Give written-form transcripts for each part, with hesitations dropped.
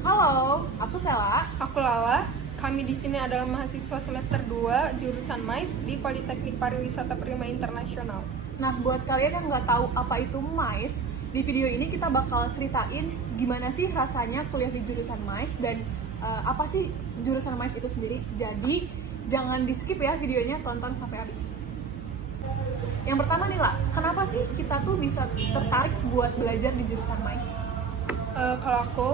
Halo, aku Sela. Aku Lala. Kami di sini adalah mahasiswa semester 2 jurusan MAIS di Politeknik Pariwisata Prima Internasional. Nah, buat kalian yang nggak tahu apa itu MAIS, di video ini kita bakal ceritain gimana sih rasanya kuliah di jurusan MAIS dan apa sih jurusan MAIS itu sendiri. Jadi, jangan di skip ya videonya, tonton sampai habis. Yang pertama nih lah, kenapa sih kita tuh bisa tertarik buat belajar di jurusan MAIS? Kalau aku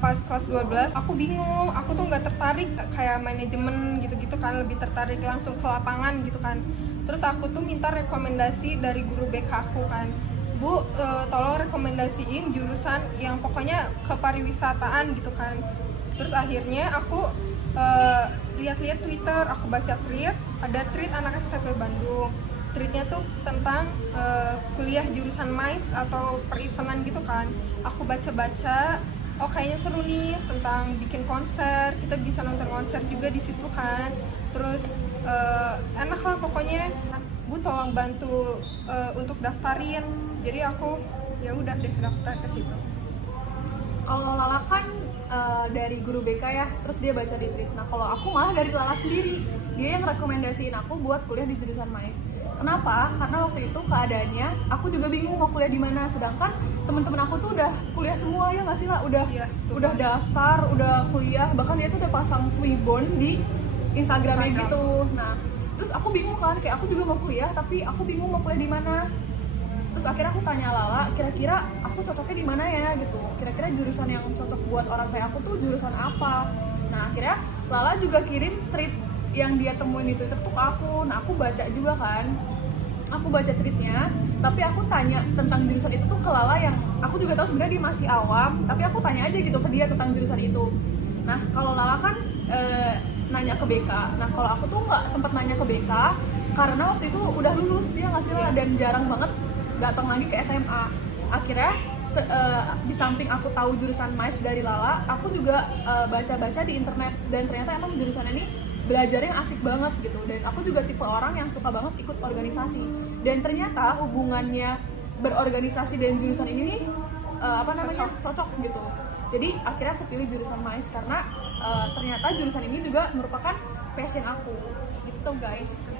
pas kelas 12 aku bingung, aku tuh nggak tertarik kayak manajemen gitu-gitu kan, lebih tertarik langsung ke lapangan gitu kan. Terus aku tuh minta rekomendasi dari guru BK aku kan, Bu, tolong rekomendasiin jurusan yang pokoknya kepariwisataan gitu kan. Terus akhirnya aku lihat-lihat Twitter, aku baca tweet, ada tweet anak STP Bandung. Tweetnya tuh tentang kuliah jurusan MAIS atau per-eventan gitu kan. Aku baca-baca, oh kayaknya seru nih, tentang bikin konser, kita bisa nonton konser juga di situ kan. Terus enak lah pokoknya, Bu tolong bantu untuk daftarin. Jadi aku ya udah deh daftar ke situ. Kalau Lala kan dari guru BK ya, terus dia baca di tweet. Nah, kalau aku malah dari Lala sendiri, dia yang rekomendasiin aku buat kuliah di jurusan MAIS. Kenapa? Karena waktu itu keadaannya aku juga bingung mau kuliah di mana, sedangkan teman-teman aku tuh udah kuliah semua, ya nggak sih lah, udah daftar, udah kuliah, bahkan dia tuh udah pasang Twibbon di Instagramnya gitu. Nah, terus aku bingung kan, kayak aku juga mau kuliah tapi aku bingung mau kuliah di mana. Terus akhirnya aku tanya Lala, kira-kira aku cocoknya di mana ya gitu. Kira-kira jurusan yang cocok buat orang kayak aku tuh jurusan apa. Nah, akhirnya Lala juga kirim tweet yang dia temuin di Twitter tuh ke aku. Nah, aku baca juga kan. Aku baca tweetnya, tapi aku tanya tentang jurusan itu tuh ke Lala yang aku juga tahu sebenarnya dia masih awam, tapi aku tanya aja gitu ke dia tentang jurusan itu. Nah, kalau Lala kan nanya ke BK. Nah, kalau aku tuh nggak sempet nanya ke BK karena waktu itu udah lulus ya nggak sih lah, dan jarang banget datang lagi ke SMA. Akhirnya di samping aku tahu jurusan MAIS dari Lala, aku juga baca-baca di internet, dan ternyata emang jurusan ini belajarnya asik banget gitu. Dan aku juga tipe orang yang suka banget ikut organisasi, dan ternyata hubungannya berorganisasi dan jurusan ini nih cocok gitu. Jadi akhirnya aku pilih jurusan MAIS karena ternyata jurusan ini juga merupakan passion aku gitu guys.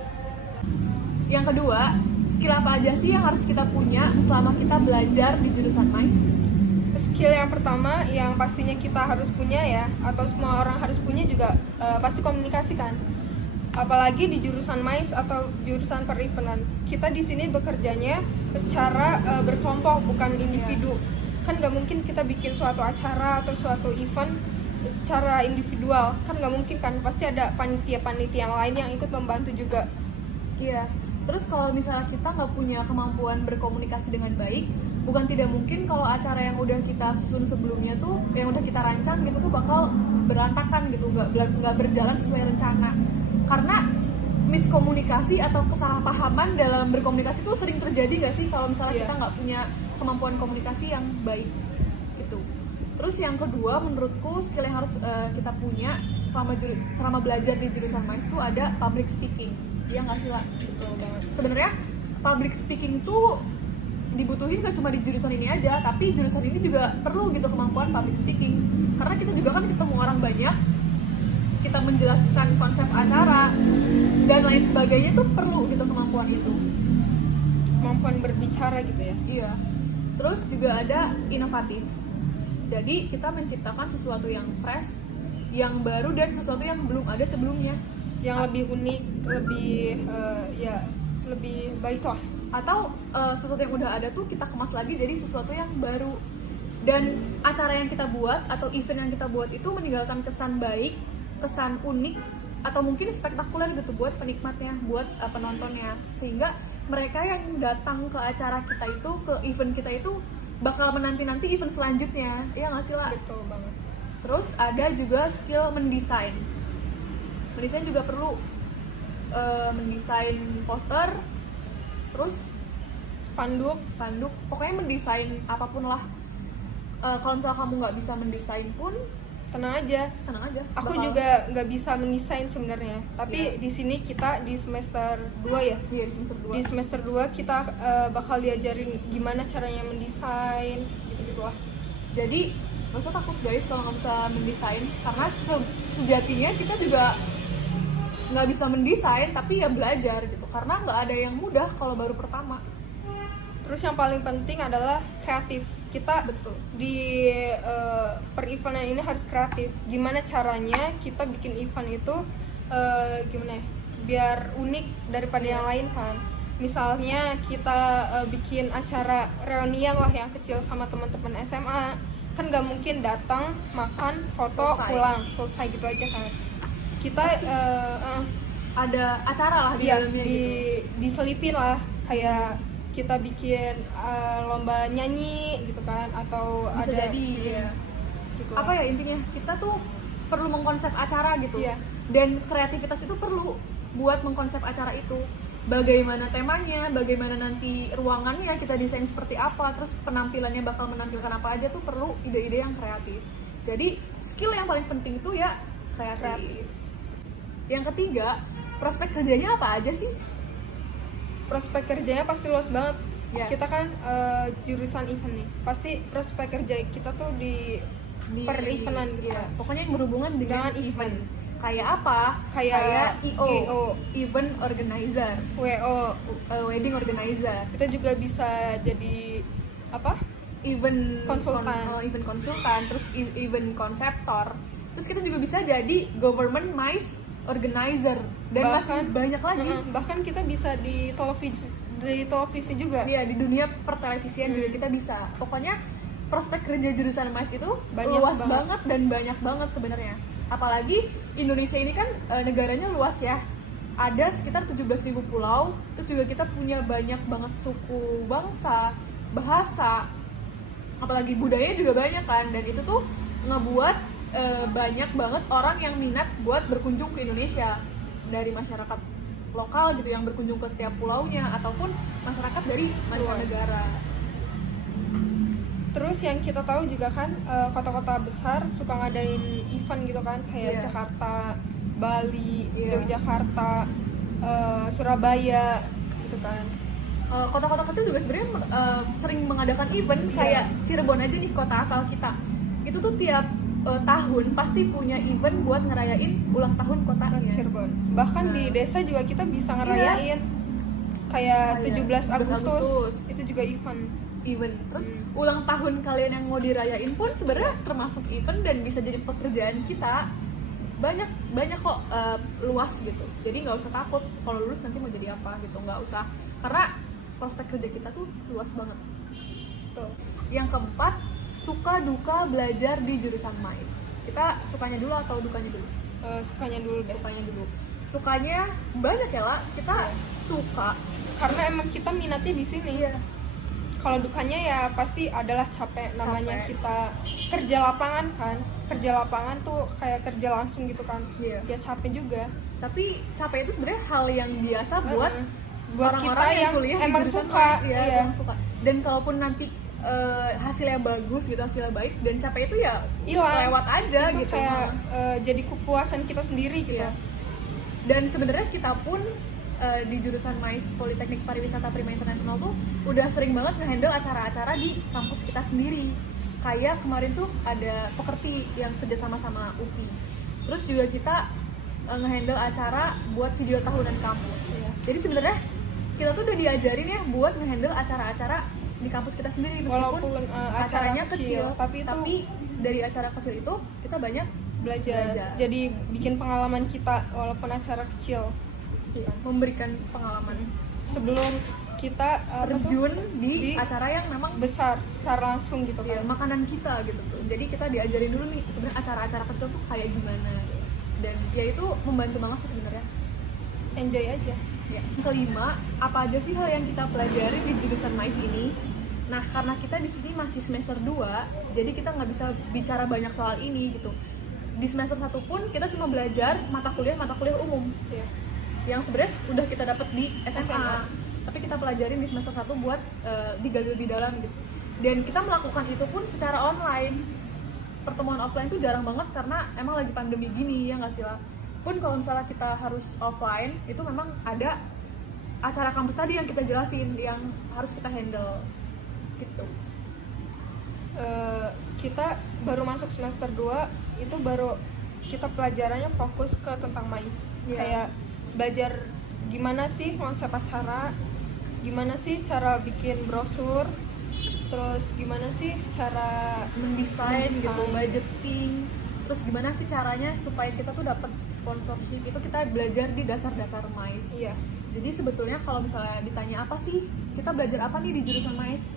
Yang kedua, skill apa aja sih yang harus kita punya selama kita belajar di jurusan MAIS? Skill yang pertama yang pastinya kita harus punya ya, atau semua orang harus punya juga, pasti komunikasi kan. Apalagi di jurusan MAIS atau jurusan per-eventan. Kita di sini bekerjanya secara berkelompok, bukan individu. Kan nggak mungkin kita bikin suatu acara atau suatu event secara individual, kan nggak mungkin kan, pasti ada panitia-panitia yang lain yang ikut membantu juga. Iya. Terus kalau misalnya kita nggak punya kemampuan berkomunikasi dengan baik, bukan tidak mungkin kalau acara yang udah kita susun sebelumnya tuh, yang udah kita rancang gitu tuh bakal berantakan gitu, nggak berjalan sesuai rencana. Karena miskomunikasi atau kesalahpahaman dalam berkomunikasi tuh sering terjadi nggak sih kalau misalnya kita nggak punya kemampuan komunikasi yang baik gitu. Terus yang kedua, menurutku skill yang harus kita punya selama belajar di jurusan MAIS tuh ada public speaking. Iya nggak sih lah? Betul banget. Sebenarnya public speaking tuh dibutuhin gak cuma di jurusan ini aja, tapi jurusan ini juga perlu gitu kemampuan public speaking. Karena kita juga kan ketemu orang banyak, kita menjelaskan konsep acara dan lain sebagainya tuh perlu gitu kemampuan itu. Kemampuan berbicara gitu ya. Iya. Terus juga ada inovatif. Jadi kita menciptakan sesuatu yang fresh, yang baru, dan sesuatu yang belum ada sebelumnya, yang lebih unik, lebih baik lah. Atau sesuatu yang udah ada tuh kita kemas lagi jadi sesuatu yang baru. Dan acara yang kita buat atau event yang kita buat itu meninggalkan kesan baik, kesan unik, atau mungkin spektakuler gitu buat penikmatnya, buat penontonnya, sehingga mereka yang datang ke acara kita itu, ke event kita itu bakal menanti-nanti event selanjutnya. Iya nggak sih lah? Betul banget. Terus ada juga skill mendesain. Mendesain juga perlu, mendesain poster, terus spanduk, pokoknya mendesain apapun lah. Kalau misalnya kamu nggak bisa mendesain pun, tenang aja. Aku juga nggak bisa mendesain sebenarnya, tapi di sini kita di semester 2 ya. Iya, di semester 2. Di semester 2 kita bakal diajarin gimana caranya mendesain gitu-gitu lah. Jadi nggak usah takut guys kalau nggak bisa mendesain, karena sejatinya kita juga nggak bisa mendesain, tapi ya belajar gitu, karena nggak ada yang mudah kalau baru pertama. Terus yang paling penting adalah kreatif. Kita Betul. di per event ini harus kreatif. Gimana caranya kita bikin event itu gimana ya, biar unik daripada yang lain kan. Misalnya kita bikin acara reunian lah yang kecil sama teman-teman SMA, kan nggak mungkin datang makan foto pulang selesai gitu aja kan. Kita ada acara lah di dalamnya gitu. Diselipin lah, kayak kita bikin lomba nyanyi gitu kan, atau Bisa ada jadi ya. gitu Apa ya intinya, kita tuh perlu mengkonsep acara gitu. Iya. Dan kreativitas itu perlu buat mengkonsep acara itu. Bagaimana temanya, bagaimana nanti ruangannya kita desain seperti apa, terus penampilannya bakal menampilkan apa aja, tuh perlu ide-ide yang kreatif. Jadi skill yang paling penting itu ya kreatif. Yang ketiga, prospek kerjanya apa aja sih? Prospek kerjanya pasti luas banget. Ya. Kita kan jurusan event nih, pasti prospek kerja kita tuh di per eventan gitu ya. kan. Pokoknya yang berhubungan dengan event. Kayak apa? Kayak EO, event organizer, WO, wedding organizer. kita juga bisa jadi apa? Event Konsultan. Event konsultan, terus event konseptor. Terus kita juga bisa jadi government MICE organizer, dan masih banyak lagi. Bahkan kita bisa di televisi juga. Iya, di dunia pertelevisian juga kita bisa. Pokoknya prospek kerja jurusan MICE itu luas banget dan banyak banget sebenarnya. Apalagi Indonesia ini kan negaranya luas ya. Ada sekitar 17.000 pulau, terus juga kita punya banyak banget suku, bangsa, bahasa, apalagi budaya juga banyak kan, dan itu tuh ngebuat banyak banget orang yang minat buat berkunjung ke Indonesia, dari masyarakat lokal gitu yang berkunjung ke setiap pulaunya, ataupun masyarakat dari mancanegara. Terus yang kita tahu juga kan kota-kota besar suka ngadain event gitu kan, kayak Jakarta, Bali, Yogyakarta, Surabaya gitu kan. Kota-kota kecil juga sebenarnya sering mengadakan event, kayak Cirebon aja nih, kota asal kita. Itu tuh tiap tahun pasti punya event buat ngerayain ulang tahun kotanya. Cirebon. Bahkan di desa juga kita bisa ngerayain kayak 17 Agustus itu juga event. Terus ulang tahun kalian yang mau dirayain pun sebenarnya termasuk event dan bisa jadi pekerjaan kita. Banyak kok, luas gitu. Jadi nggak usah takut kalau lulus nanti mau jadi apa gitu, nggak usah, karena prospek kerja kita tuh luas banget. Tuh. Yang keempat, suka duka belajar di jurusan MICE. Kita sukanya dulu atau dukanya dulu? Sukanya dulu deh. Sukanya banyak ya lah. Kita suka karena emang kita minatnya di sini. Kalau dukanya ya pasti adalah capek. Namanya kita kerja lapangan kan. Kerja lapangan tuh kayak kerja langsung gitu kan. Ya capek juga. Tapi capek itu sebenarnya hal yang biasa buat kita orang-orang yang kuliah emang di jurusan suka. Yang suka. Dan kalaupun nanti hasilnya bagus gitu, hasilnya baik, dan capek itu ya hilang, lewat aja itu gitu. Kayak jadi kepuasan kita sendiri gitu. Dan sebenarnya kita pun di jurusan MICE Politeknik Pariwisata Prima Internasional tuh udah sering banget ngehandle acara-acara di kampus kita sendiri. Kayak kemarin tuh ada Pekerti yang kerjasama sama UPI. Terus juga kita ngehandle acara buat video tahunan kampus. Jadi sebenarnya kita tuh udah diajarin ya buat ngehandle acara-acara di kampus kita sendiri, meskipun walaupun acaranya kecil, tapi dari acara kecil itu kita banyak belajar. Jadi bikin pengalaman kita walaupun acara kecil, memberikan pengalaman sebelum kita terjun di acara yang memang besar secara langsung gitu kan. Makanan kita gitu tuh. Jadi kita diajarin dulu nih sebenarnya acara-acara kecil tuh kayak gimana, dan ya itu membantu banget sih sebenarnya. Enjoy aja. Yang kelima, apa aja sih hal yang kita pelajari di jurusan MICE ini? Nah, karena kita di sini masih semester 2, jadi kita nggak bisa bicara banyak soal ini gitu. Di semester 1 pun kita cuma belajar mata kuliah umum. Yang sebenarnya udah kita dapat di SMA. Tapi kita pelajarin di semester 1 buat digali lebih dalam gitu. Dan kita melakukan itu pun secara online. pertemuan offline tuh jarang banget karena emang lagi pandemi gini, ya nggak sih lah. Pun kalau misalnya kita harus offline, itu memang ada acara kampus tadi yang kita jelasin, yang harus kita handle gitu. Kita baru masuk semester 2, itu baru kita pelajarannya fokus ke tentang MAIS. Kayak belajar gimana sih konsep acara, gimana sih cara bikin brosur, terus gimana sih cara mendesain gitu, budgeting, terus gimana sih caranya supaya kita tuh dapat sponsorship. Itu kita belajar di dasar-dasar MAIS. Iya. Jadi sebetulnya kalau misalnya ditanya apa sih, kita belajar apa nih di jurusan MAIS,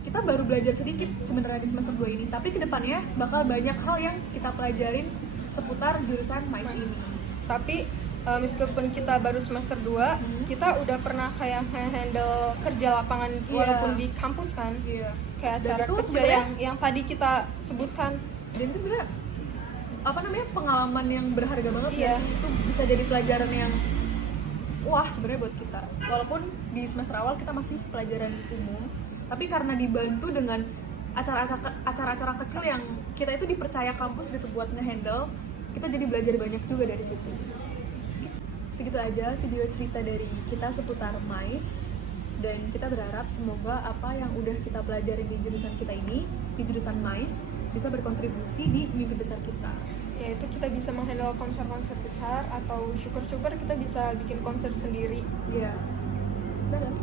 kita baru belajar sedikit sebenarnya di semester 2 ini, tapi kedepannya bakal banyak hal yang kita pelajarin seputar jurusan MAIS ini. Tapi meskipun kita baru semester 2, kita udah pernah kayak handle kerja lapangan walaupun di kampus kan. Kayak acara kecil yang tadi kita sebutkan. Dan itu sebenarnya pengalaman yang berharga banget ya. Itu bisa jadi pelajaran yang wah sebenarnya buat kita. Walaupun di semester awal kita masih pelajaran umum, tapi karena dibantu dengan acara-acara kecil yang kita itu dipercaya kampus gitu buat ngehandle, kita jadi belajar banyak juga dari situ. Segitu aja video cerita dari kita seputar MAIS, dan kita berharap semoga apa yang udah kita pelajarin di jurusan kita ini, di jurusan MAIS, bisa berkontribusi di mimpi besar kita. Yaitu kita bisa menghandle konser-konser besar, atau syukur-syukur kita bisa bikin konser sendiri. Iya. Dadah.